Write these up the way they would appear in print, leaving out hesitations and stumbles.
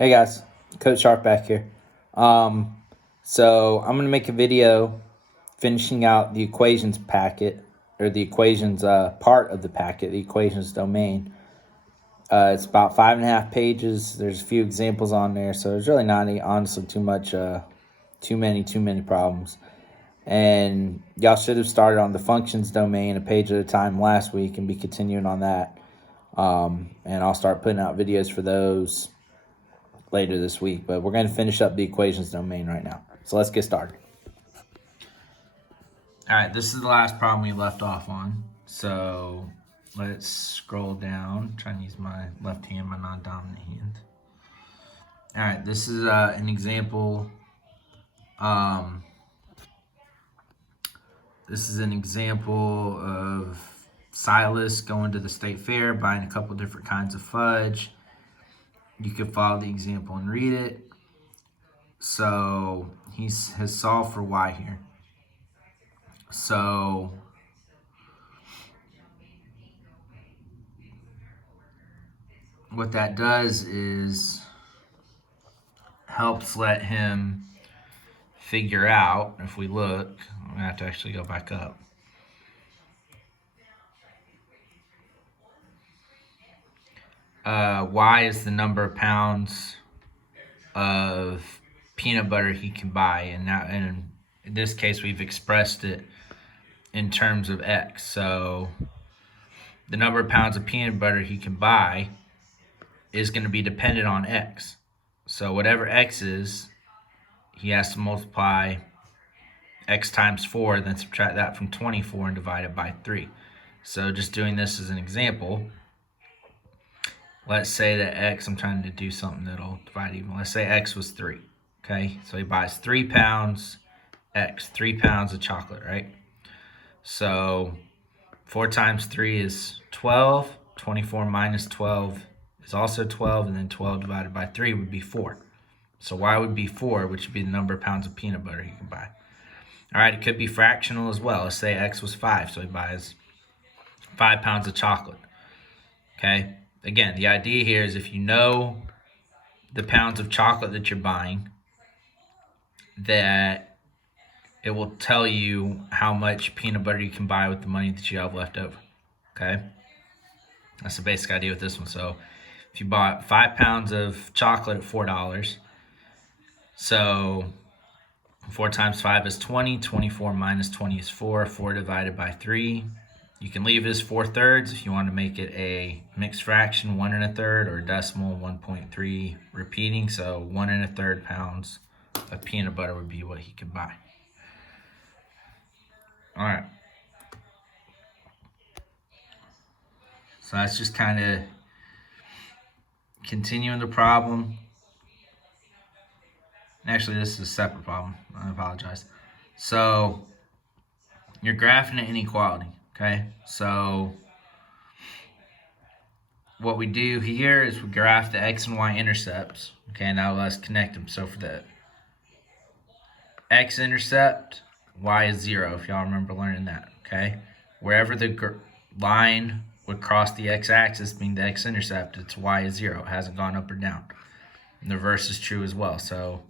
Hey guys, Coach Sharp back here. So I'm gonna make a video finishing out the equations packet, or the equations part of the packet, the equations domain. It's about 5.5 pages. There's a few examples on there, so there's really not honestly too many problems. And y'all should have started on the functions domain a page at a time last week and be continuing on that. And I'll start putting out videos for those later this week, but we're going to finish up the equations domain right now. So let's get started. All right, this is the last problem we left off on. So let's scroll down. Try and use my left hand, my non-dominant hand. All right, this is an example. This is an example of Silas going to the state fair, buying a couple different kinds of fudge. You could follow the example and read it. So he has solved for y here. So what that does is helps let him figure out, if we look, I'm going to have to actually go back up. Y is the number of pounds of peanut butter he can buy, and in this case we've expressed it in terms of X. So the number of pounds of peanut butter he can buy is going to be dependent on X. So whatever X is, he has to multiply X times 4, then subtract that from 24 and divide it by 3. So just doing this as an example, let's say that X, I'm trying to do something that'll divide even. Let's say X was 3, okay? So he buys 3 pounds, X, 3 pounds of chocolate, right? So 4 times 3 is 12. 24 minus 12 is also 12, and then 12 divided by 3 would be 4. So Y would be 4, which would be the number of pounds of peanut butter he can buy. All right, it could be fractional as well. Let's say X was 5, so he buys 5 pounds of chocolate, okay? Again, the idea here is if you know the pounds of chocolate that you're buying, that it will tell you how much peanut butter you can buy with the money that you have left over, okay? That's the basic idea with this one. So if you bought 5 pounds of chocolate at $4, so 4 times 5 is 20, 24 minus 20 is 4, 4 divided by 3. You can leave it as 4/3 if you want to make it a mixed fraction, 1 1/3, or a decimal, 1.3 repeating. So 1 1/3 pounds of peanut butter would be what he could buy. All right. So that's just kind of continuing the problem. Actually, this is a separate problem. I apologize. So you're graphing an inequality. Okay, so what we do here is we graph the x and y intercepts. Okay, now let's connect them. So for the x-intercept, y is 0, if y'all remember learning that. Okay, wherever the line would cross the x-axis, being the x-intercept, it's y is 0. It hasn't gone up or down. And the reverse is true as well. So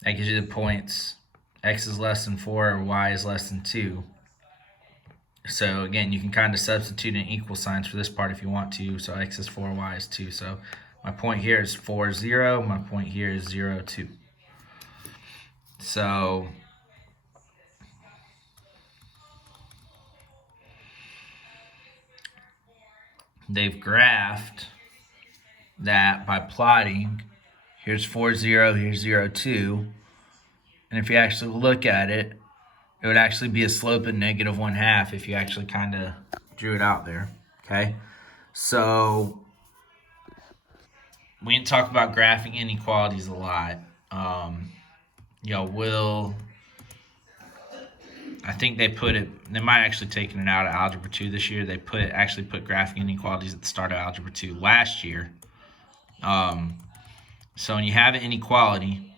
that gives you the points x is less than 4 or y is less than 2. So again, you can kind of substitute in equal signs for this part if you want to. So x is 4, y is 2. So my point here is 4, 0. My point here is 0, 2. So they've graphed that by plotting. Here's 4, 0, here's 0, 2. And if you actually look at it, it would actually be a slope of -1/2 if you actually kind of drew it out there, okay? So we didn't talk about graphing inequalities a lot. I think they might actually taken it out of Algebra 2 this year. They actually put graphing inequalities at the start of Algebra 2 last year. So when you have an inequality,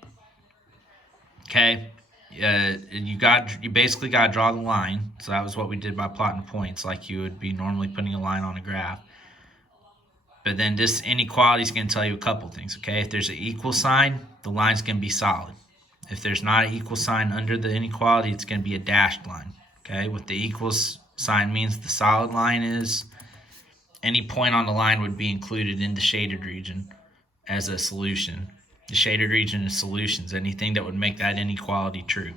okay, you basically got to draw the line. So that was what we did by plotting points, like you would be normally putting a line on a graph. But then this inequality is going to tell you a couple things, okay? If there's an equal sign, the line's going to be solid. If there's not an equal sign under the inequality, it's going to be a dashed line, okay? What the equals sign means, the solid line is any point on the line would be included in the shaded region as a solution. The shaded region is solutions, anything that would make that inequality true.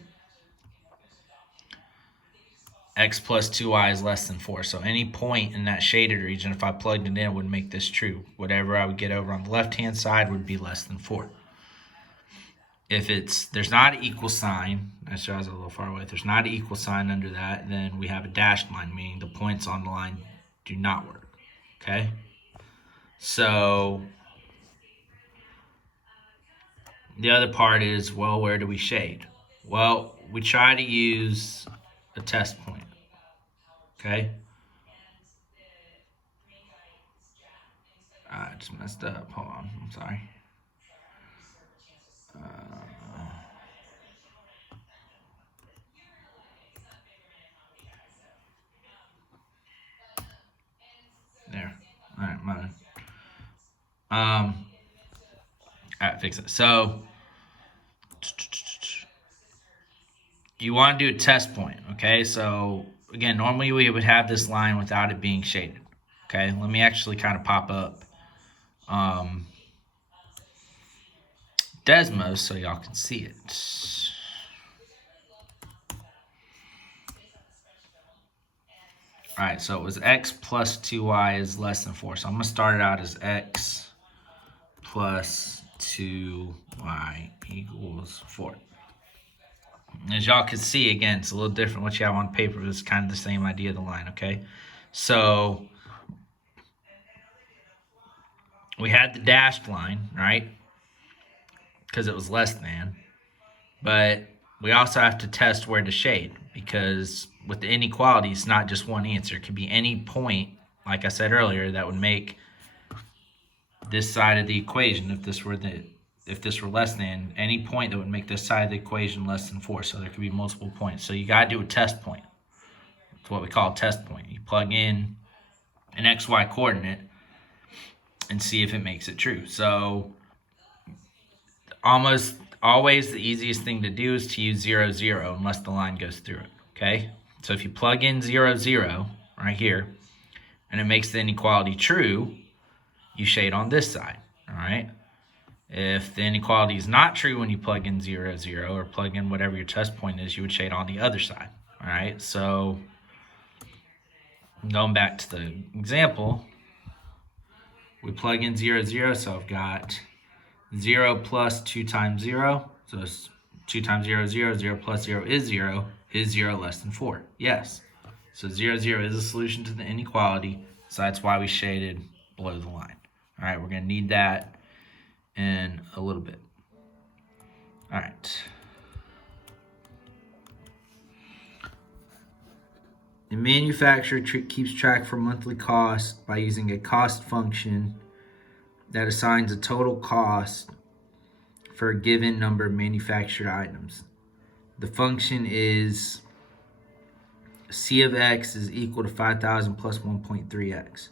X plus 2y is less than 4. So any point in that shaded region, if I plugged it in, would make this true. Whatever I would get over on the left-hand side would be less than 4. If there's not an equal sign, I show I was a little far away. If there's not an equal sign under that, then we have a dashed line, meaning the points on the line do not work. Okay? So the other part is, well, where do we shade? Well, we try to use a test point. Okay? I just messed up. Hold on. I'm sorry. There. All right, mine. All right, fix it. So you want to do a test point, okay? So again, normally we would have this line without it being shaded. Okay, let me actually kind of pop up Desmos so y'all can see it. All right, so it was x plus 2y is less than 4. So I'm going to start it out as x plus 2y equals 4. As y'all can see, again, it's a little different what you have on paper, but it's kind of the same idea of the line, okay? So we had the dashed line, right? Because it was less than. But we also have to test where to shade, because with the inequality, it's not just one answer. It could be any point, like I said earlier, that would make this side of the equation, if this were less than, any point that would make this side of the equation less than 4. So there could be multiple points. So you got to do a test point. It's what we call a test point. You plug in an XY coordinate and see if it makes it true. So almost always the easiest thing to do is to use 0, 0 unless the line goes through it, okay? So if you plug in 0, 0 right here and it makes the inequality true, you shade on this side, all right? If the inequality is not true when you plug in 0, 0 or plug in whatever your test point is, you would shade on the other side, all right? So going back to the example, we plug in 0, 0, so I've got 0 plus 2 times 0. So it's 2 times 0 is 0. 0 plus 0 is 0. Is 0 less than 4? Yes. So 0, 0 is a solution to the inequality. So that's why we shaded below the line. All right, we're going to need that in a little bit. All right. The manufacturer keeps track for monthly cost by using a cost function that assigns a total cost for a given number of manufactured items. The function is C of x is equal to 5,000 plus 1.3x.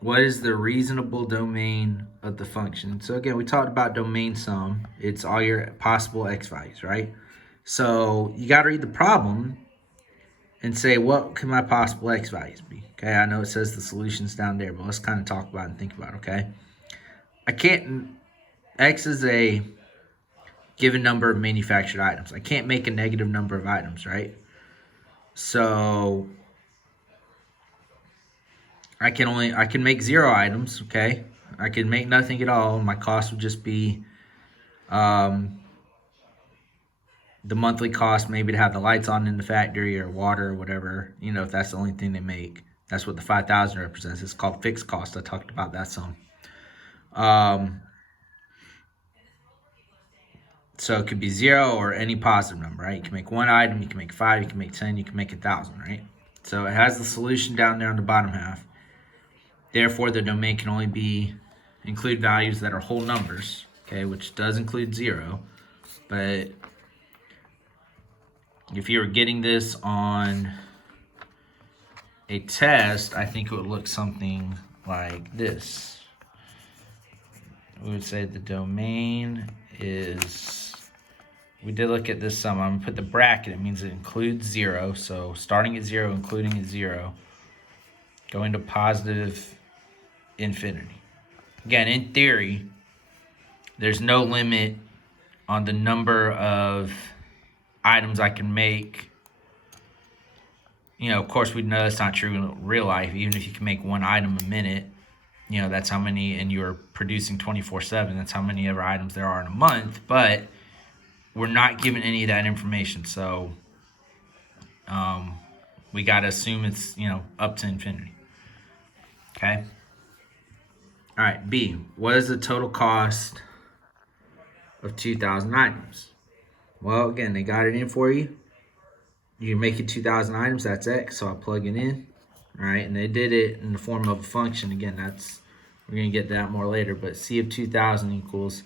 What is the reasonable domain of the function? So again, we talked about domain sum. It's all your possible x values, right? So you got to read the problem and say, what can my possible x values be? Okay, I know it says the solution's down there, but let's kind of talk about it and think about it, okay? X is a given number of manufactured items. I can't make a negative number of items, right? So I can make 0 items, okay? I can make nothing at all. My cost would just be the monthly cost, maybe to have the lights on in the factory or water or whatever, you know, if that's the only thing they make. That's what the 5,000 represents. It's called fixed cost. I talked about that some. So it could be 0 or any positive number, right? You can make 1 item, you can make 5, you can make 10, you can make 1,000, right? So it has the solution down there on the bottom half. Therefore, the domain can only include values that are whole numbers, okay, which does include 0. But if you were getting this on a test, I think it would look something like this. We would say the domain is, we did look at this sum. I'm going to put the bracket. It means it includes 0. So starting at 0, including at 0, going to positive infinity. Again, in theory, there's no limit on the number of items I can make. You know, of course, we know that's not true in real life. Even if you can make one item a minute, you know, that's how many, and you're producing 24/7, that's how many ever items there are in a month. But we're not given any of that information. So we got to assume it's, you know, up to infinity. Okay. All right, B, what is the total cost of 2,000 items? Well, again, they got it in for you. You're making 2,000 items, that's X, so I plug it in. All right, and they did it in the form of a function. Again, that's, we're going to get that more later, but C of 2,000 equals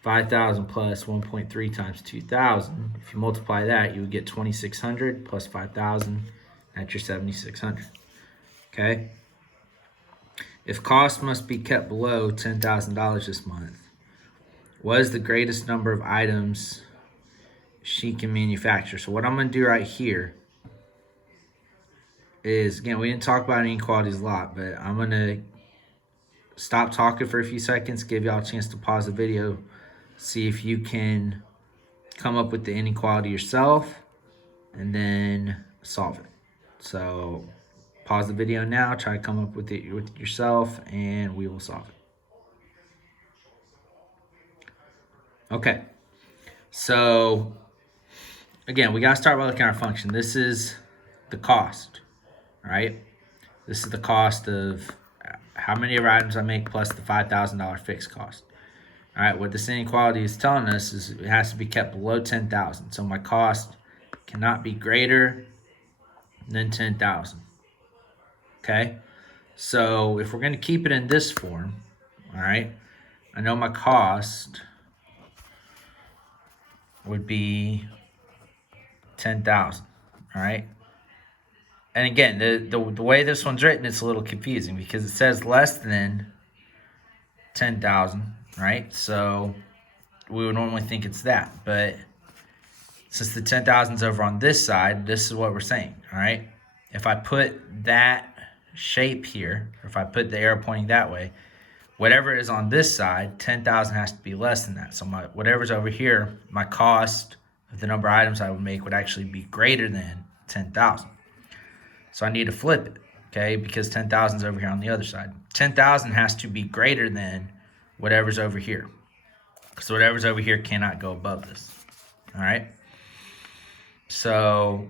5,000 plus 1.3 times 2,000. If you multiply that, you would get 2,600 plus 5,000. That's your 7,600. Okay? If costs must be kept below $10,000 this month, what is the greatest number of items she can manufacture? So what I'm going to do right here is, again, we didn't talk about inequalities a lot, but I'm going to stop talking for a few seconds, give y'all a chance to pause the video, see if you can come up with the inequality yourself, and then solve it. So pause the video now, try to come up with it yourself, and we will solve it. Okay, so again, we got to start by looking at our function. This is the cost, right? This is the cost of how many of our items I make plus the $5,000 fixed cost. All right, what this inequality is telling us is it has to be kept below 10,000. So my cost cannot be greater than 10,000. Okay, so if we're going to keep it in this form, all right, I know my cost would be 10,000. All right. And again, the way this one's written, it's a little confusing because it says less than 10,000, right? So we would normally think it's that, but since the 10,000's over on this side, this is what we're saying, all right? If I put that shape here, or if I put the arrow pointing that way, whatever is on this side, 10,000 has to be less than that. So my whatever's over here, my cost of the number of items I would make would actually be greater than 10,000. So I need to flip it, okay, because 10,000 is over here on the other side. 10,000 has to be greater than whatever's over here. So whatever's over here cannot go above this, all right? So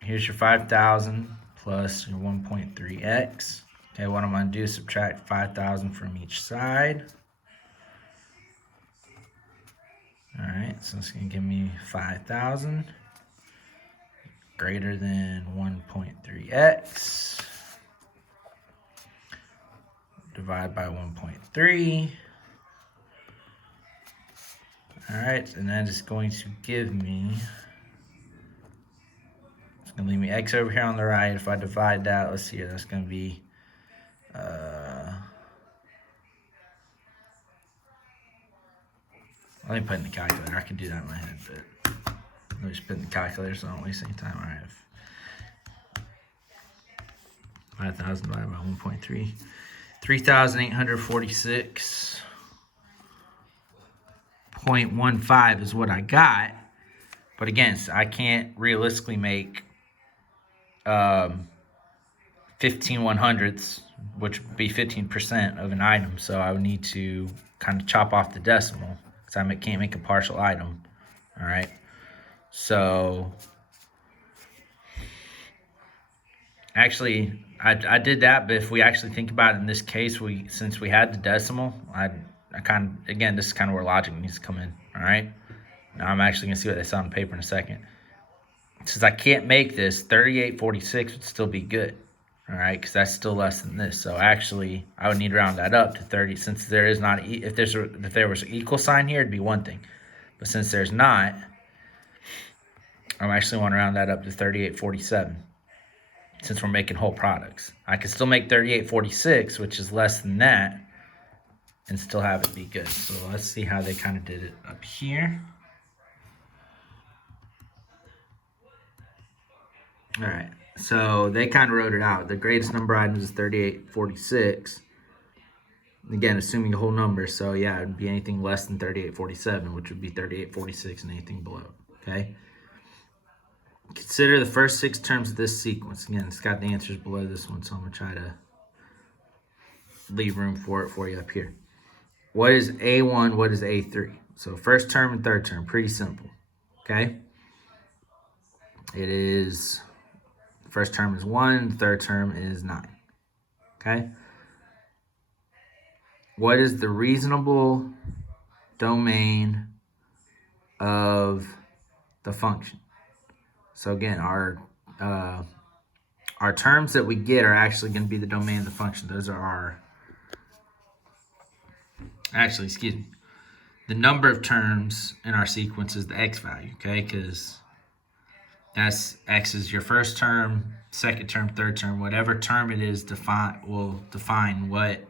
here's your 5,000 plus your 1.3x. Okay, what I'm going to do is subtract 5,000 from each side. All right, so it's going to give me 5,000 greater than 1.3x. Divide by 1.3. All right, and that is going to give me, it's going to leave me x over here on the right. If I divide that, let's see here, that's going to be, let me put in the calculator. I can do that in my head, but let me just put in the calculator so I don't waste any time. All right. 5,000 divided by 1.3. 3,846.15 is what I got. But again, I can't realistically make 15 100ths, which would be 15% of an item. So I would need to kind of chop off the decimal because I can't make a partial item. All right. So actually, I did that, but if we actually think about it in this case, since we had the decimal, I kind of, again, this is kind of where logic needs to come in. All right. Now I'm actually gonna see what they saw on paper in a second. Since I can't make this, 3846 would still be good. All right, because that's still less than this. So actually, I would need to round that up to 30. Since there is not, if there was an equal sign here, it'd be one thing. But since there's not, I actually want to round that up to 3847. since we're making whole products. I can still make 3846, which is less than that, and still have it be good. So let's see how they kind of did it up here. All right, so they kind of wrote it out. The greatest number of items is 3846. Again, assuming the whole number. So yeah, it would be anything less than 3847, which would be 3846, and anything below. Okay. Consider the first 6 terms of this sequence. Again, it's got the answers below this one, so I'm going to try to leave room for it for you up here. What is A1? What is A3? So first term and third term, pretty simple. Okay? It is, first term is 1, third term is 9. Okay? What is the reasonable domain of the function? So again, our terms that we get are actually going to be the domain of the function. Those are our, actually, excuse me, the number of terms in our sequence is the x value, okay? Because that's x is your first term, second term, third term, whatever term it is will define what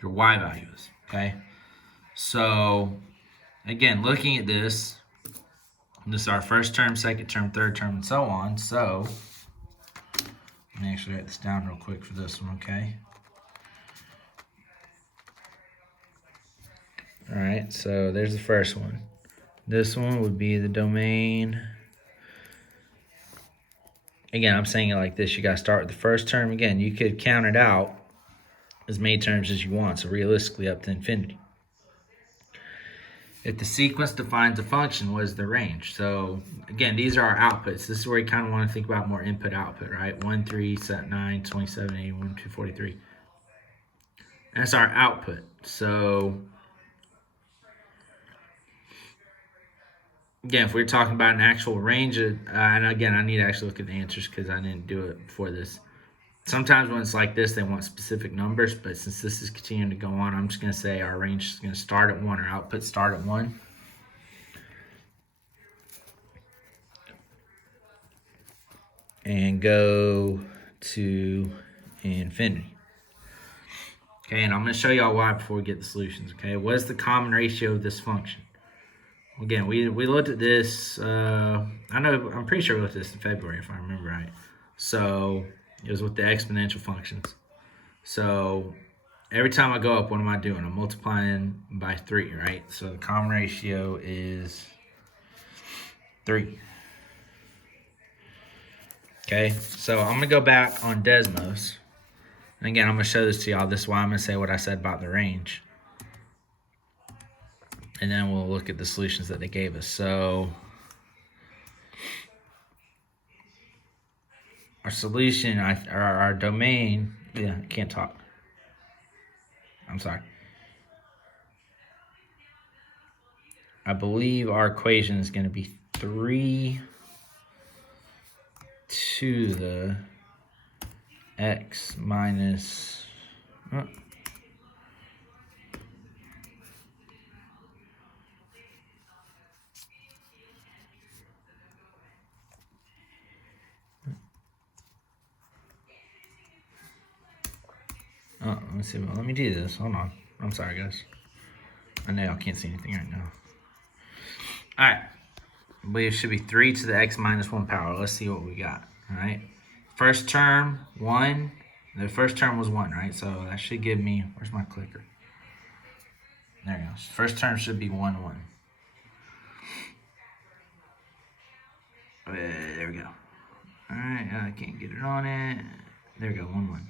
your y value is, okay? So again, looking at this is our first term, second term, third term, and so on. So let me actually write this down real quick for this one, okay? All right, so there's the first one. This one would be the domain. Again, I'm saying it like this. You got to start with the first term. Again, you could count it out as many terms as you want, so realistically up to infinity. If the sequence defines a function, what is the range? So again, these are our outputs. This is where you kind of want to think about more input-output, right? 1, 3, 9, 27, 81, 2, 43. That's our output. So again, if we're talking about an actual range, and again, I need to actually look at the answers because I didn't do it before this. Sometimes when it's like this, they want specific numbers, but since this is continuing to go on, I'm just going to say our range is going to start at 1, our output start at 1. And go to infinity. Okay, and I'm going to show y'all why before we get the solutions, okay? What is the common ratio of this function? Again, we looked at this, I'm pretty sure we looked at this in February, if I remember right. So it was with the exponential functions. So every time I go up, what am I doing? I'm multiplying by 3, right? So the common ratio is 3. Okay, so I'm going to go back on Desmos. And again, I'm going to show this to y'all. This is why I'm going to say what I said about the range. And then we'll look at the solutions that they gave us. So our solution, our domain, yeah, I can't talk. I'm sorry. I believe our equation is going to be 3 to the x minus, let me see. Let me do this. Hold on. I'm sorry, guys. I know y'all can't see anything right now. All right. I believe it should be 3 to the x minus 1 power. Let's see what we got. All right. First term, 1. The first term was 1, right? So that should give me, where's my clicker? There we go. First term should be 1, 1. There we go. All right. I can't get it on it. There we go. 1, 1.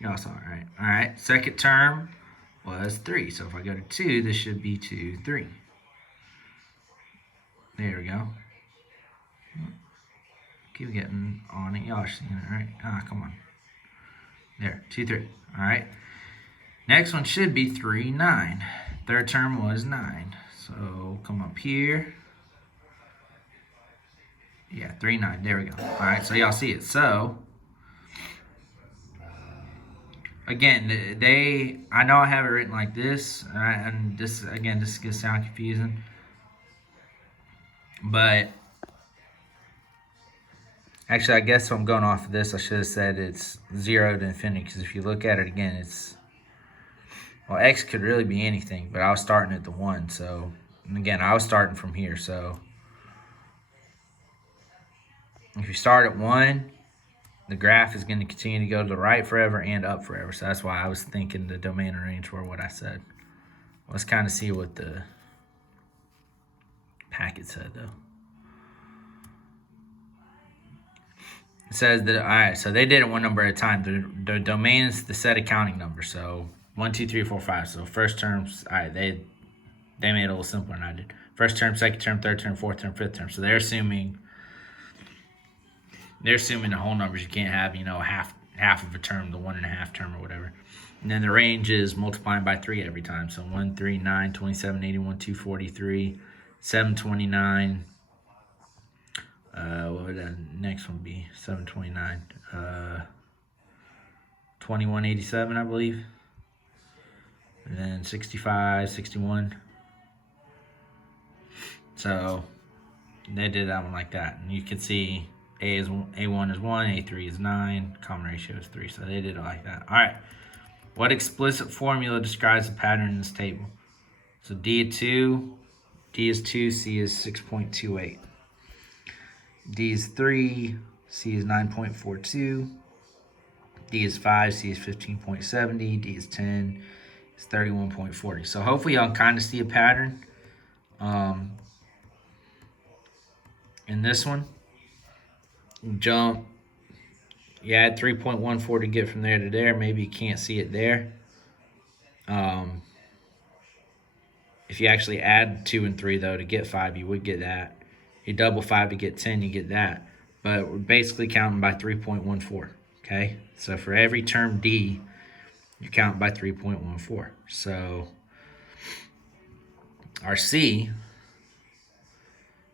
Y'all saw it, right? All right. Second term was 3. So if I go to 2, this should be 2, 3. There we go. Keep getting on it. Y'all are seeing it, right? Come on. There, 2, 3. All right. Next one should be 3, 9. Third term was 9. So come up here. Yeah, 3, 9. There we go. All right, so y'all see it. So again, I know I have it written like this, and this is going to sound confusing. But Actually, I guess if I'm going off of this, I should have said it's 0 to infinity, because if you look at it again, it's, well, x could really be anything, but I was starting at the 1, so, and again, I was starting from here, so if you start at 1, the graph is going to continue to go to the right forever and up forever, so that's why I was thinking the domain and range were what I said. Let's kind of see what the packet said, though. It says that, all right, so they did it one number at a time. The domain is the set of counting numbers. So 1, 2, 3, 4, 5. So first terms, all right, they made it a little simpler than I did. First term, second term, third term, fourth term, fifth term. So they're assuming the whole numbers. You can't have, half of a term, the 1.5 term or whatever. And then the range is multiplying by 3 every time. So 1, 3, 9, 27, 81, 243, 729. What would the next one be? 729. 2187, I believe. And then 65, 61. So they did that one like that. And you can see A1 is 1, A3 is 9, common ratio is 3. So they did it like that. All right. What explicit formula describes the pattern in this table? So D is 2, C is 6.28. D is 3, C is 9.42, D is 5, C is 15.70, D is 10, it's 31.40. So hopefully y'all kind of see a pattern in this one. Jump, you add 3.14 to get from there to there. Maybe you can't see it there. If you actually add 2 and 3, though, to get 5, you would get that. You double 5 to get 10, you get that. But we're basically counting by 3.14, okay? So for every term D, you're counting by 3.14. So our C,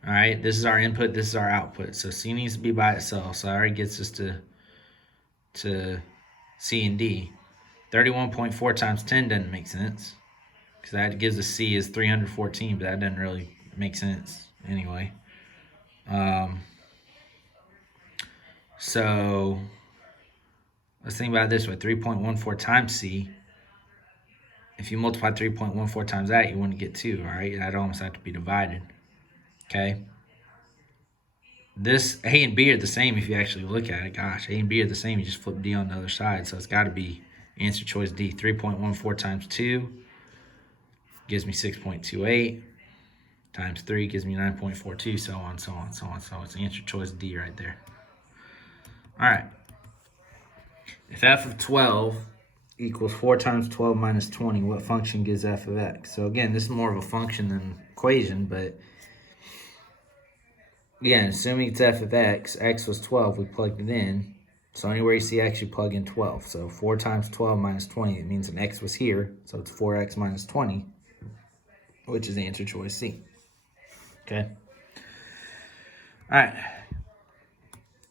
all right, this is our input, this is our output. So C needs to be by itself. So that already gets us to C and D. 31.4 times 10 doesn't make sense, because that gives us C is 314, but that doesn't really make sense anyway. So let's think about it this way. 3.14 times C. If you multiply 3.14 times that, you wouldn't get 2, all right? That'd almost have to be divided, okay? This A and B are the same if you actually look at it. Gosh, A and B are the same. You just flip D on the other side, so it's got to be answer choice D. 3.14 times 2 gives me 6.28. Times 3 gives me 9.42, so on, so on, so on. So it's answer choice D right there. All right. If f of 12 equals 4 times 12 minus 20, what function gives f of x? So again, this is more of a function than equation, but again, assuming it's f of x, x was 12, we plugged it in. So anywhere you see x, you plug in 12. So 4 times 12 minus 20, it means an x was here, so it's 4x minus 20, which is answer choice C. Okay. All right.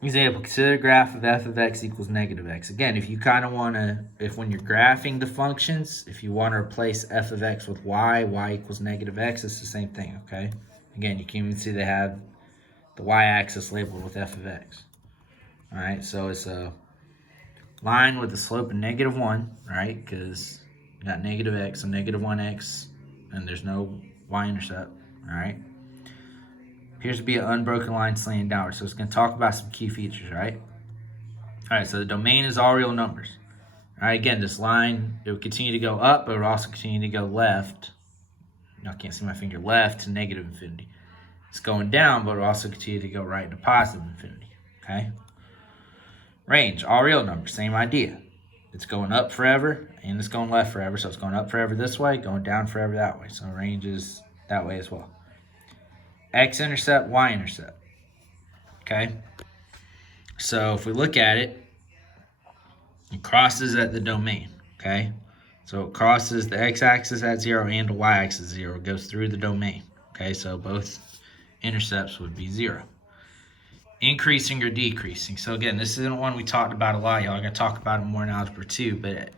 Example, consider a graph of f of x equals negative x. Again, if you kind of want to, when you're graphing the functions, if you want to replace f of x with y equals negative x, it's the same thing, okay? Again, you can even see they have the y-axis labeled with f of x. All right, so it's a line with a slope of -1, right? Because you got negative x, so -1x, and there's no y-intercept, all right? Appears to be an unbroken line slanting downward. So it's going to talk about some key features, right? All right, so the domain is all real numbers. All right, again, this line, it will continue to go up, but it will also continue to go left. Now I can't see my finger, left to negative infinity. It's going down, but it will also continue to go right to positive infinity, okay? Range, all real numbers, same idea. It's going up forever, and it's going left forever. So it's going up forever this way, going down forever that way. So range is that way as well. X-intercept, y-intercept, okay? So if we look at it, it crosses at the domain, okay? So it crosses the x-axis at 0 and the y-axis at 0. It goes through the domain, okay? So both intercepts would be 0. Increasing or decreasing. So again, this isn't one we talked about a lot, y'all. I'm going to talk about it more in Algebra 2, but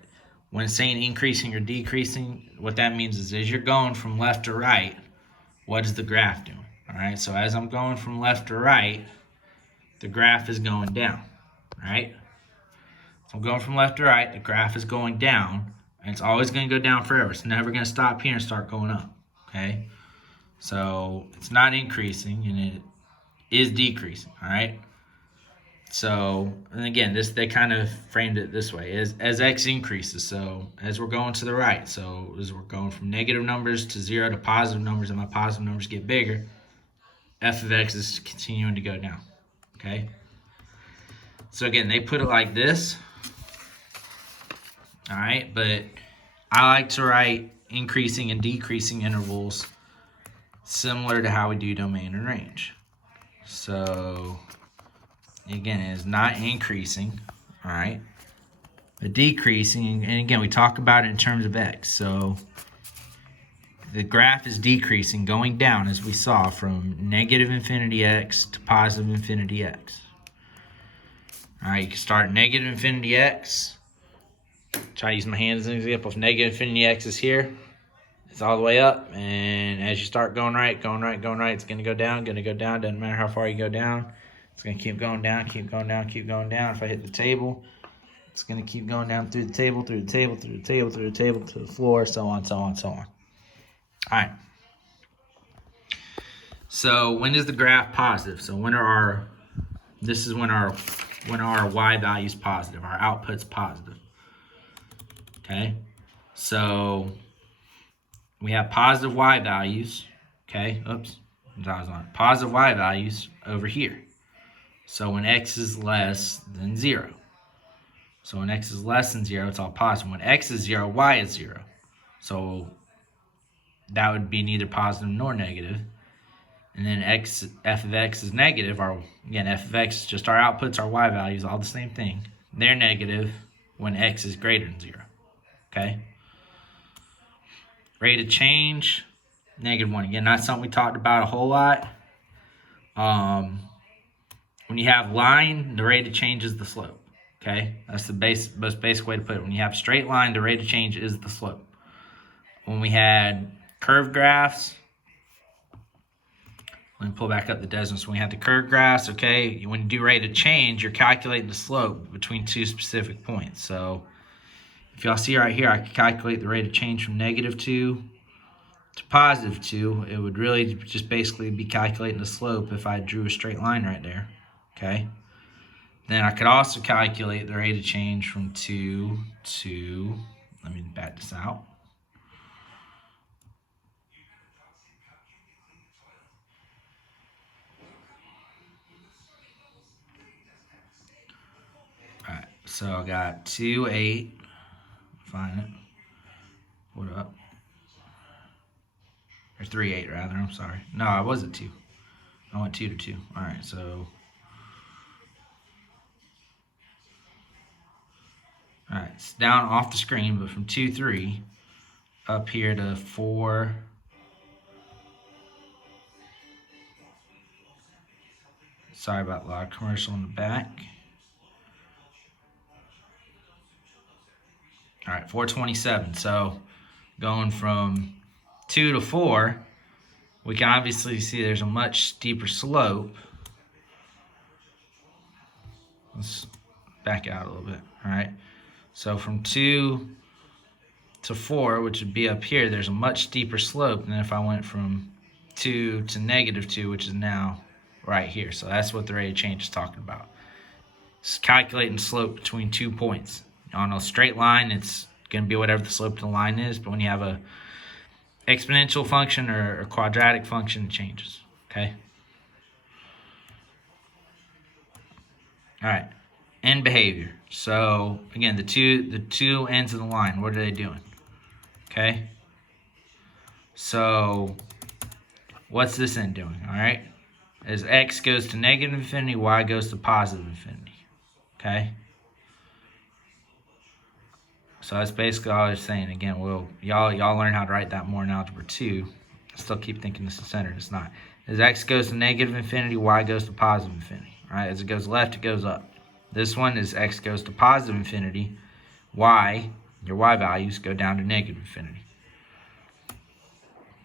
when it's saying increasing or decreasing, what that means is as you're going from left to right, what is the graph doing? All right, so as I'm going from left to right, the graph is going down, right? So I'm going from left to right, the graph is going down, and it's always going to go down forever. It's never going to stop here and start going up, okay? So it's not increasing, and it is decreasing, all right? So, and again, they kind of framed it this way: as x increases, so as we're going to the right, so as we're going from negative numbers to 0 to positive numbers, and my positive numbers get bigger, f of x is continuing to go down, okay? So again, they put it like this, all right? But I like to write increasing and decreasing intervals similar to how we do domain and range. So again, it is not increasing, all right, but decreasing. And again, we talk about it in terms of x. So the graph is decreasing, going down, as we saw, from negative infinity x to positive infinity x. All right, you can start negative infinity x. Try to use my hand as an example. If negative infinity x is here, it's all the way up. And as you start going right, it's going to go down, Doesn't matter how far you go down. It's going to keep going down, keep going down. If I hit the table, it's going to keep going down through the table, to the floor, so on. All right. So when is the graph positive? So when our y value is positive, our output's positive. Okay. So we have positive y values. Okay. Oops. Positive y values over here. So when x is less than 0. So when x is less than 0, it's all positive. When x is 0, y is 0. So that would be neither positive nor negative. And then f of x is negative. Again, f of x is just our outputs, our y values, all the same thing. They're negative when x is greater than 0. Okay? Rate of change, -1. Again, not something we talked about a whole lot. When you have line, the rate of change is the slope. Okay? That's the most basic way to put it. When you have straight line, the rate of change is the slope. When we had curved graphs, let me pull back up the decimal. When we had the curved graphs, okay, when you do rate of change, you're calculating the slope between two specific points. So if y'all see right here, I can calculate the rate of change from -2 to +2. It would really just basically be calculating the slope if I drew a straight line right there. Okay. Then I could also calculate the rate of change from 2 to, let me back this out. All right, so I got 2, 8, find it, what up? Or 3, 8 rather, I'm sorry. No, I was at 2. I went 2 to 2. All right, so, all right, it's down off the screen, but from 2, 3 up here to 4. Sorry about the loud commercial in the back. All right, 427. So going from 2 to 4, we can obviously see there's a much steeper slope. Let's back out a little bit. All right. So from 2 to 4, which would be up here, there's a much steeper slope than if I went from 2 to -2, which is now right here. So that's what the rate of change is talking about. It's calculating the slope between 2 points. On a straight line, it's going to be whatever the slope of the line is, but when you have a exponential function or a quadratic function, it changes. Okay? All right. End behavior. So again, the two ends of the line, what are they doing? Okay? So what's this end doing? All right? As x goes to -infinity, y goes to +infinity. Okay? So that's basically all I was saying. Again, y'all learn how to write that more in Algebra 2. I still keep thinking this is centered. It's not. As x goes to -infinity, y goes to +infinity. All right? As it goes left, it goes up. This one is x goes to +infinity, your y values go down to -infinity.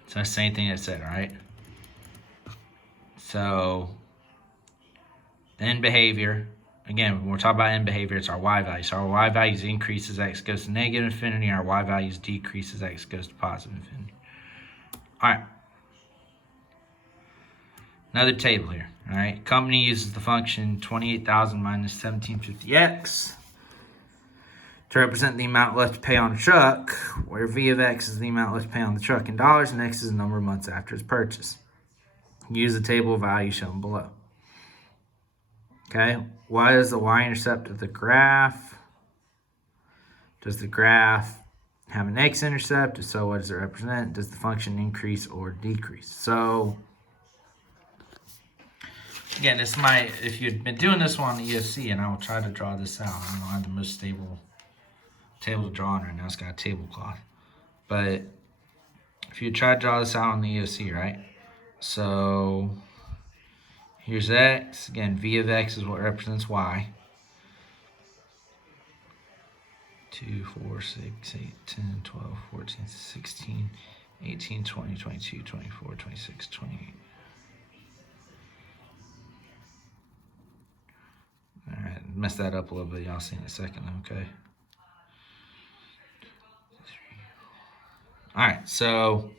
So that's the same thing I said, all right? So end behavior. Again, when we're talking about end behavior, it's our y value. So our y values increase as x goes to negative infinity. Our y values decrease as x goes to positive infinity. All right. Another table here. All right. Company uses the function 28,000 minus 1750x to represent the amount left to pay on a truck, where v of x is the amount left to pay on the truck in dollars, and x is the number of months after its purchase. Use the table of values shown below. Okay, what is the y-intercept of the graph? Does the graph have an x-intercept? If so, what does it represent? Does the function increase or decrease? So, again, this might, if you'd been doing this one on the EOC, and I will try to draw this out. I don't have the most stable table to draw on right now. It's got a tablecloth. But if you try to draw this out on the EOC, right? So, here's x. Again, v of x is what represents y. 2, 4, 6, 8, 10, 12, 14, 16, 18, 20, 22, 24, 26, 28. All right, messed that up a little bit. Y'all see in a second, okay? All right, so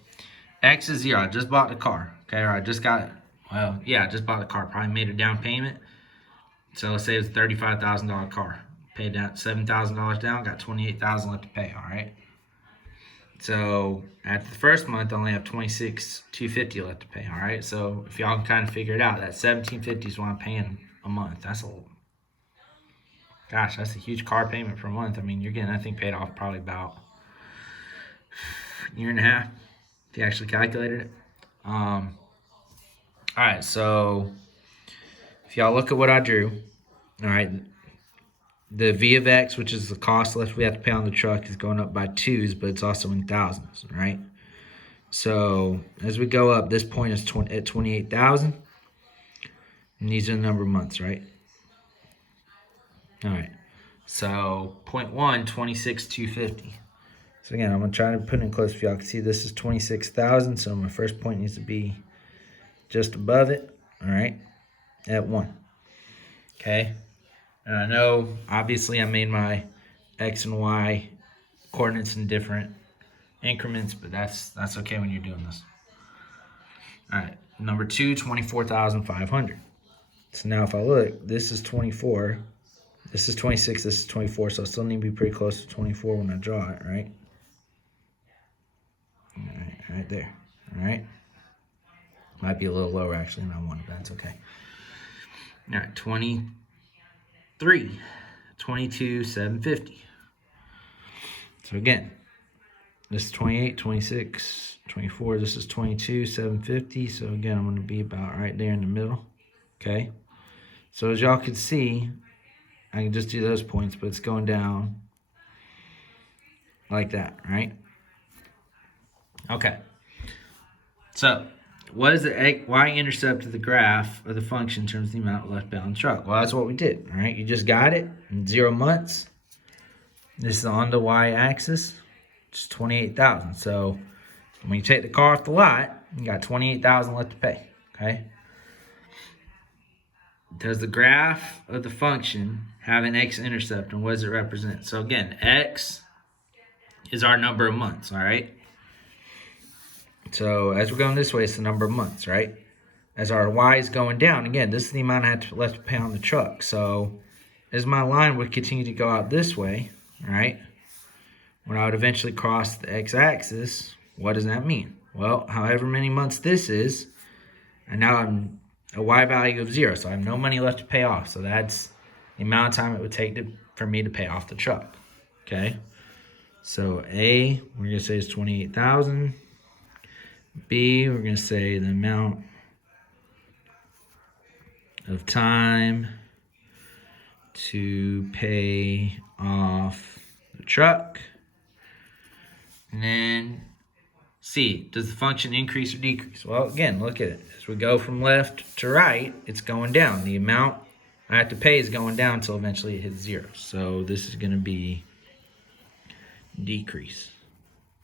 x is 0. I just bought the car, okay? Or I just got it. Well, yeah, I just bought the car. Probably made a down payment. So let's say it's a $35,000 car. Paid down $7,000 down, got $28,000 left to pay. All right. So after the first month, I only have $26,250 left to pay. All right. So if y'all can kind of figure it out, that $1,750 is what I'm paying a month. That's that's a huge car payment per month. I mean, you're getting that thing paid off probably about a year and a half if you actually calculated it. All right. So if y'all look at what I drew, all right. The v of x, which is the cost left we have to pay on the truck, is going up by 2's, but it's also in thousands, right? So as we go up, this point is at 28,000, and these are the number of months, right? All right. So point 1, 26,250. So again, I'm gonna try to put it in close for y'all can see this is 26,000. So my first point needs to be just above it. All right, at 1. Okay. And I know, obviously, I made my x and y coordinates in different increments, but that's okay when you're doing this. All right, number 2, 24,500. So now if I look, this is 24, this is 26, this is 24, so I still need to be pretty close to 24 when I draw it, right? All right, right there, all right? Might be a little lower, actually, than I wanted, but that's okay. All right, 23, 22,750. So again, this is 28, 26, 24. This is 22,750. So again, I'm going to be about right there in the middle. Okay. So as y'all can see, I can just do those points, but it's going down like that, right? Okay. So what is the y-intercept of the graph of the function in terms of the amount left behind the truck? Well, that's what we did, all right? You just got it in 0 months. This is on the y-axis, just 28,000. So when you take the car off the lot, you got 28,000 left to pay, okay? Does the graph of the function have an x-intercept, and what does it represent? So again, x is our number of months, all right? So as we're going this way, it's the number of months, right? As our y is going down, again, this is the amount I have left to pay on the truck. So as my line would continue to go out this way, all right, when I would eventually cross the x-axis, what does that mean? Well, however many months this is, and now I'm a y value of 0, so I have no money left to pay off. So that's the amount of time it would take for me to pay off the truck, okay? So A, we're going to say is 28,000. B, we're going to say the amount of time to pay off the truck. And then C, does the function increase or decrease? Well, again, look at it. As we go from left to right, it's going down. The amount I have to pay is going down until eventually it hits 0. So this is going to be decrease.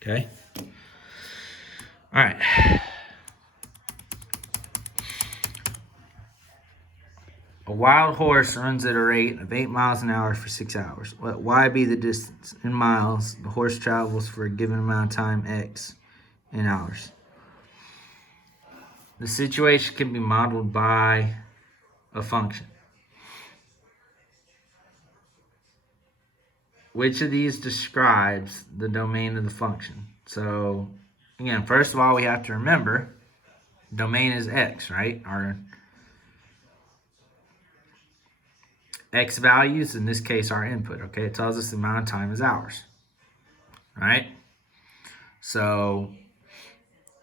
Okay? All right. A A wild horse runs at a rate of 8 miles an hour for 6 hours. Let y be the distance in miles the horse travels for a given amount of time, x, in hours. The situation can be modeled by a function. Which of these describes the domain of the function? So, again, first of all, we have to remember domain is x, right? Our x values, in this case, our input, okay? It tells us the amount of time is hours, right? So,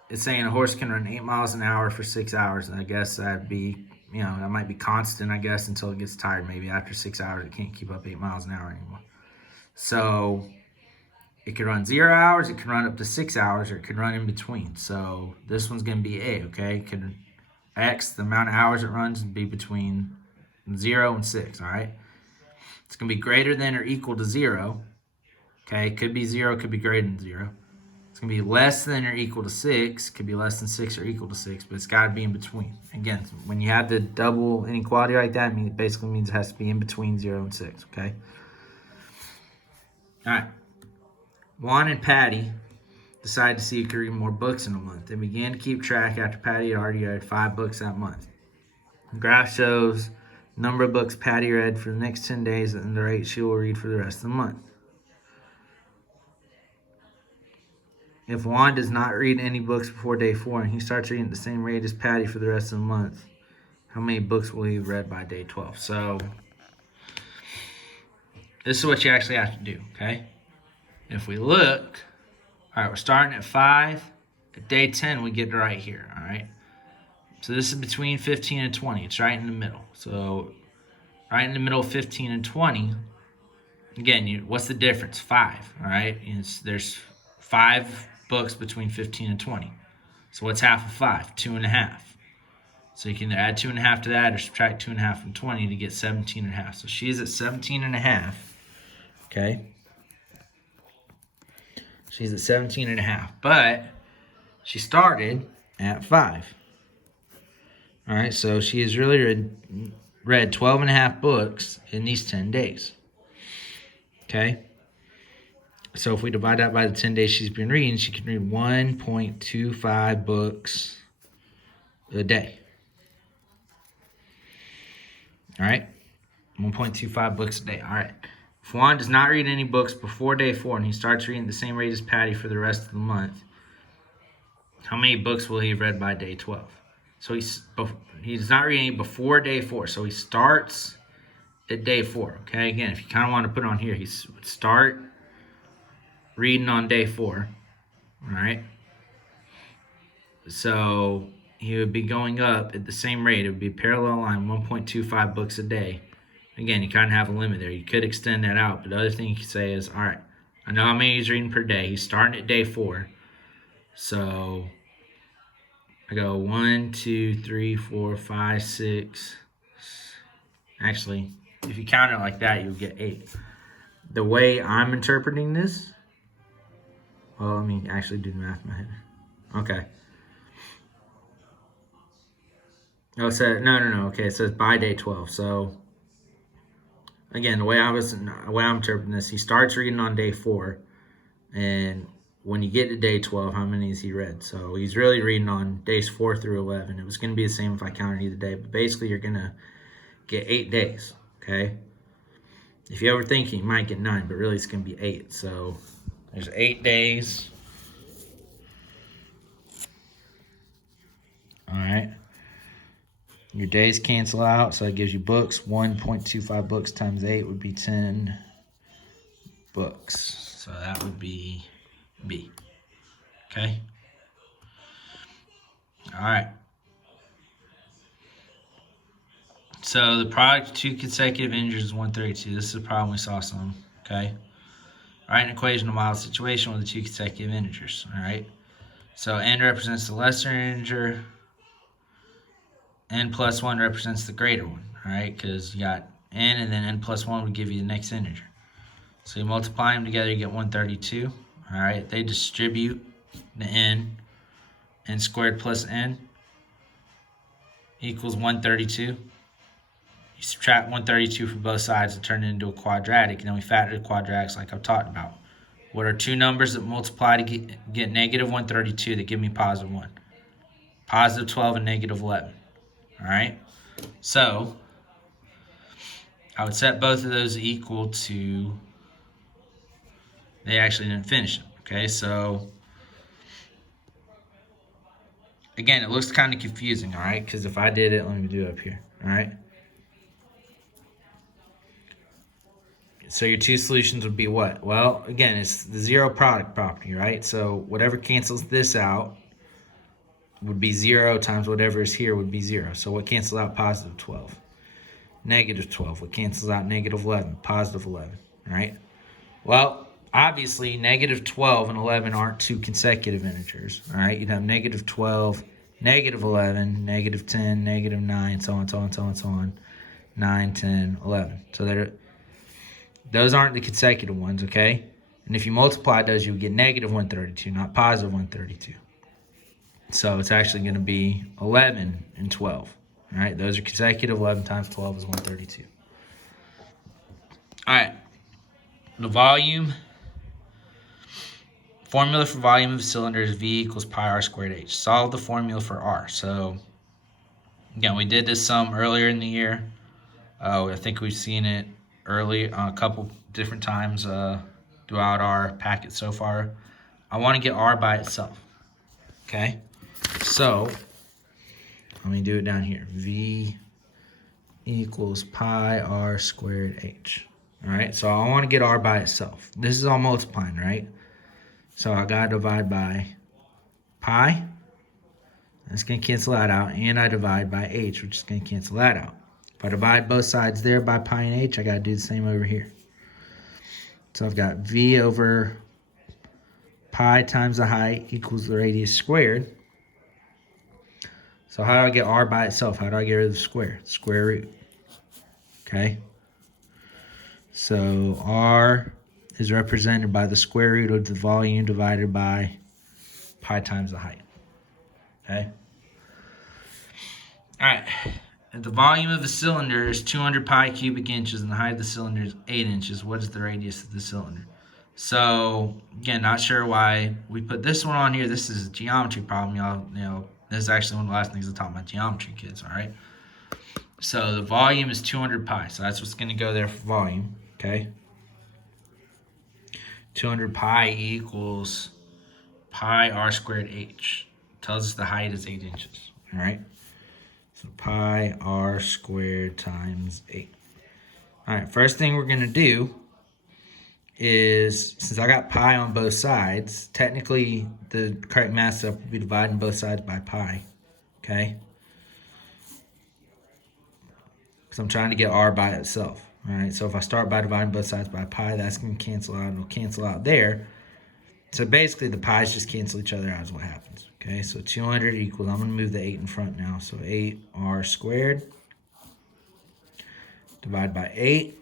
it's saying a horse can run 8 miles an hour for 6 hours. And I guess that'd be, that might be constant, I guess, until it gets tired. Maybe after 6 hours, it can't keep up 8 miles an hour anymore. So it could run 0 hours, it could run up to 6 hours, or it could run in between. So this one's going to be A, okay? Could X, the amount of hours it runs, would be between 0 and 6, all right? It's going to be greater than or equal to 0, okay? It could be 0, could be greater than 0. It's going to be less than or equal to 6. Could be less than 6 or equal to 6, but it's got to be in between. Again, when you have the double inequality like that, it basically means it has to be in between 0 and 6, okay? All right. Juan and Patty decided to see who could read more books in a month. They began to keep track after Patty had already read 5 books that month. The graph shows the number of books Patty read for the next 10 days and the rate she will read for the rest of the month. If Juan does not read any books before day 4 and he starts reading at the same rate as Patty for the rest of the month, how many books will he have read by day 12? So this is what you actually have to do, okay? If we look, all right, we're starting at 5. At day 10, we get right here, all right? So this is between 15 and 20. It's right in the middle. So right in the middle of 15 and 20, again, what's the difference? 5, all right? There's 5 books between 15 and 20. So what's half of 5? 2.5. So you can add 2.5 to that or subtract 2.5 from 20 to get 17.5. So she's at 17.5, okay? She's at 17.5, but she started at 5. All right, so she has really read 12.5 books in these 10 days. Okay? So if we divide that by the 10 days she's been reading, she can read 1.25 books a day. All right? 1.25 books a day. All right. If Juan does not read any books before day 4 and he starts reading at the same rate as Patty for the rest of the month, how many books will he have read by day 12? So he's not reading any before day 4. So he starts at day 4. Okay, again, if you kind of want to put it on here, he would start reading on day 4. All right. So he would be going up at the same rate. It would be a parallel line, 1.25 books a day. Again, you kind of have a limit there. You could extend that out. But the other thing you could say is, all right, I know how many he's reading per day. He's starting at day 4. So I go 1, 2, 3, 4, 5, 6. Actually, if you count it like that, you'll get 8. The way I'm interpreting this, well, let me actually do the math in my head. Okay. Oh, it said, no. Okay, it says by day 12. So again, the way I'm interpreting this, he starts reading on day 4, and when you get to day 12, how many has he read? So he's really reading on days 4 through 11. It was going to be the same if I counted either day, but basically you're going to get 8 days, okay? If you overthink it, you might get 9, but really it's going to be 8. So there's 8 days. All right. Your days cancel out, so that gives you books. 1.25 books times 8 would be 10 books. So that would be B. Okay? All right. So the product of 2 consecutive integers is 132. This is a problem we saw some. Okay? Write an equation of a mild situation with the 2 consecutive integers. All right? So n represents the lesser integer. N plus 1 represents the greater one. All right? Because you got n, and then n plus 1 would give you the next integer. So you multiply them together, you get 132. All right? They distribute the n squared plus n equals 132. You subtract 132 from both sides to turn it into a quadratic, and then we factor the quadratics like I've talked about. What are two numbers that multiply to get negative 132 that give me positive 1? Positive 12 and negative 11. All right? So, I would set both of those equal to, they actually didn't finish it. Okay, so, again, it looks kind of confusing, all right? Because if I did it, let me do it up here, all right? So your two solutions would be what? Well, again, it's the zero product property, right? So whatever cancels this out would be 0 times whatever is here would be 0. So what cancels out positive 12? Negative 12. What cancels out negative 11? Positive 11, right? Well, obviously, negative 12 and 11 aren't two consecutive integers, all right? You'd have negative 12, negative 11, negative 10, negative 9, so on, so on, so on, so on, 9, 10, 11. So those aren't the consecutive ones, okay? And if you multiply those, you would get negative 132, not positive 132. So it's actually going to be 11 and 12. All right, those are consecutive. 11 times 12 is 132. All right, the volume, formula for volume of a cylinder is V equals pi r squared h. Solve the formula for r. So, again, we did this some earlier in the year. I think we've seen it early a couple different times throughout our packet so far. I want to get r by itself, okay? So, let me do it down here. V equals pi r squared h. All right, so I want to get r by itself. This is all multiplying, right? So I got to divide by pi. That's going to cancel that out. And I divide by h, which is going to cancel that out. If I divide both sides there by pi and h, I got to do the same over here. So I've got v over pi times the height equals the radius squared. So how do I get r by itself? How do I get rid of the square? Square root. Okay. So r is represented by the square root of the volume divided by pi times the height. Okay. All right. If the volume of the cylinder is 200 pi cubic inches and the height of the cylinder is 8 inches, what is the radius of the cylinder? So, again, not sure why we put this one on here. This is a geometry problem, y'all. This is actually one of the last things I taught my geometry kids, all right? So the volume is 200 pi, so that's what's going to go there for volume, okay? 200 pi equals pi r squared h. Tells us the height is 8 inches, all right? So pi r squared times 8. All right, first thing we're going to do is, since I got pi on both sides, technically the correct math step would be dividing both sides by pi, okay? Because I'm trying to get r by itself, all right? So if I start by dividing both sides by pi, that's going to cancel out, and it'll cancel out there. So basically the pi's just cancel each other out is what happens, okay? So 200 equals, I'm going to move the 8 in front now, so 8r squared divided by 8.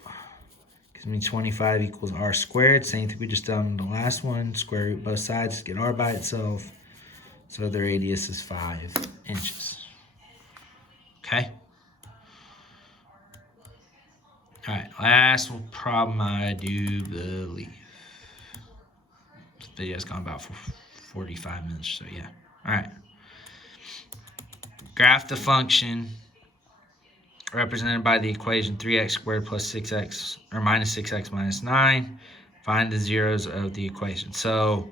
Gives me 25 equals r squared. Same thing we just done in the last one. Square root both sides, get r by itself. So the radius is 5 inches. Okay? All right, last problem I do believe. This video's gone about for 45 minutes, so yeah. All right. Graph the function represented by the equation 3x squared plus 6x, or minus 6x minus 9. Find the zeros of the equation. So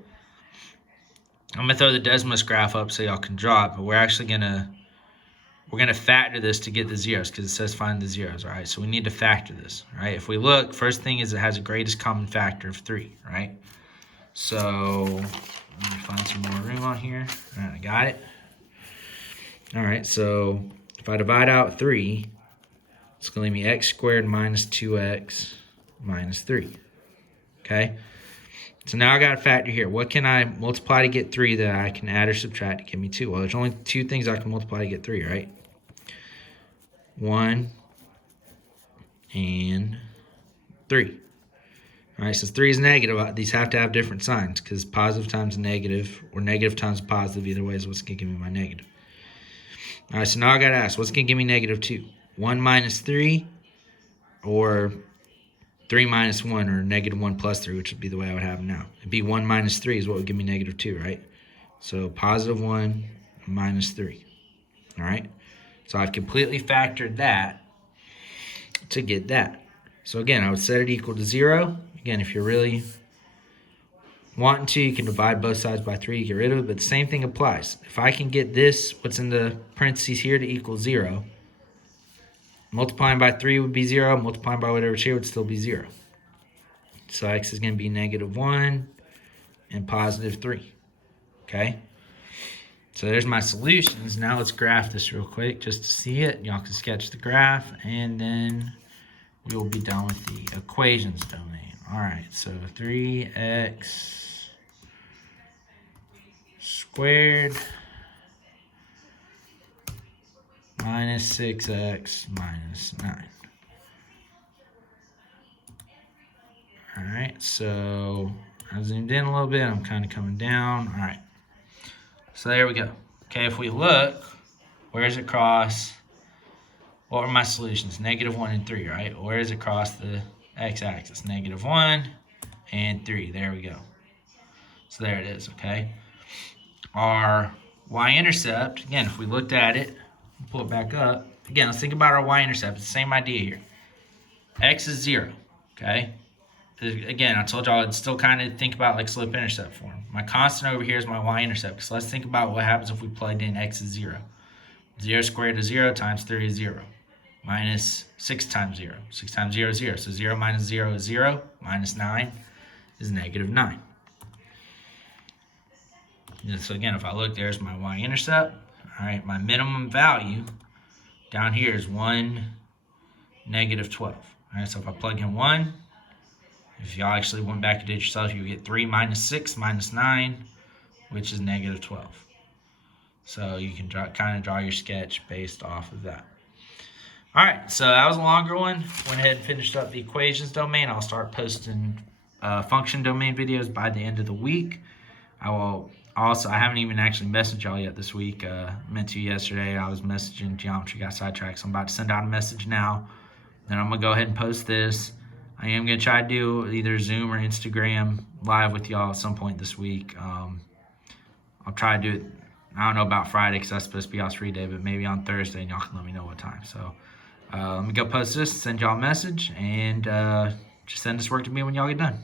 I'm going to throw the Desmos graph up so y'all can draw it, but we're actually going to factor this to get the zeros because it says find the zeros, all right? So we need to factor this, all right? If we look, first thing is it has a greatest common factor of 3, right? So let me find some more room on here. All right, I got it. All right, so if I divide out 3, it's going to leave me x squared minus 2x minus 3, okay? So now I got to factor here. What can I multiply to get 3 that I can add or subtract to give me 2? Well, there's only 2 things I can multiply to get 3, right? 1 and 3. All right, since 3 is negative, these have to have different signs because positive times negative or negative times positive, either way is what's going to give me my negative. All right, so now I got to ask, what's going to give me negative 2? 1 minus 3 or 3 minus 1, or negative 1 plus 3, which would be the way I would have them now. It'd be 1 minus 3 is what would give me negative 2, right? So positive 1 minus 3. All right? So I've completely factored that to get that. So again, I would set it equal to 0. Again, if you're really wanting to, you can divide both sides by 3 to get rid of it, but the same thing applies. If I can get this, what's in the parentheses here, to equal 0, multiplying by 3 would be 0, multiplying by whatever's here would still be 0. So x is going to be negative 1 and positive 3. Okay? So there's my solutions. Now let's graph this real quick just to see it. Y'all can sketch the graph, and then we will be done with the equations domain. All right, so 3x squared minus 6x minus 9. All right, so I zoomed in a little bit. I'm kind of coming down. All right, so there we go. Okay, if we look, where does it cross? What are my solutions? Negative 1 and 3, right? Where does it cross the x-axis? Negative 1 and 3. There we go. So there it is, okay? Our y-intercept, again, if we looked at it, pull it back up. Again, let's think about our y-intercept. It's the same idea here. X is 0, okay? Again, I told y'all I'd still kind of think about like slope-intercept form. My constant over here is my y-intercept. So let's think about what happens if we plugged in x is 0. 0 squared is 0 times 3 is 0. Minus 6 times 0. 6 times 0 is 0. So 0 minus 0 is 0. Minus 9 is negative 9. And so again, if I look, there's my y-intercept. All right, my minimum value down here is 1, negative 12. All right, so if I plug in 1, if y'all actually went back and did it yourself, you would get 3 minus 6 minus 9, which is negative 12. So you can kind of draw your sketch based off of that. All right, so that was a longer one. Went ahead and finished up the equations domain. I'll start posting function domain videos by the end of the week. I haven't even actually messaged y'all yet this week. Meant to yesterday. I was messaging geometry, got sidetracked, so I'm about to send out a message now. Then I'm going to go ahead and post this. I am going to try to do either Zoom or Instagram live with y'all at some point this week. I'll try to do it, I don't know about Friday because that's supposed to be our free day, but maybe on Thursday, and y'all can let me know what time. So let me go post this, send y'all a message, and just send this work to me when y'all get done.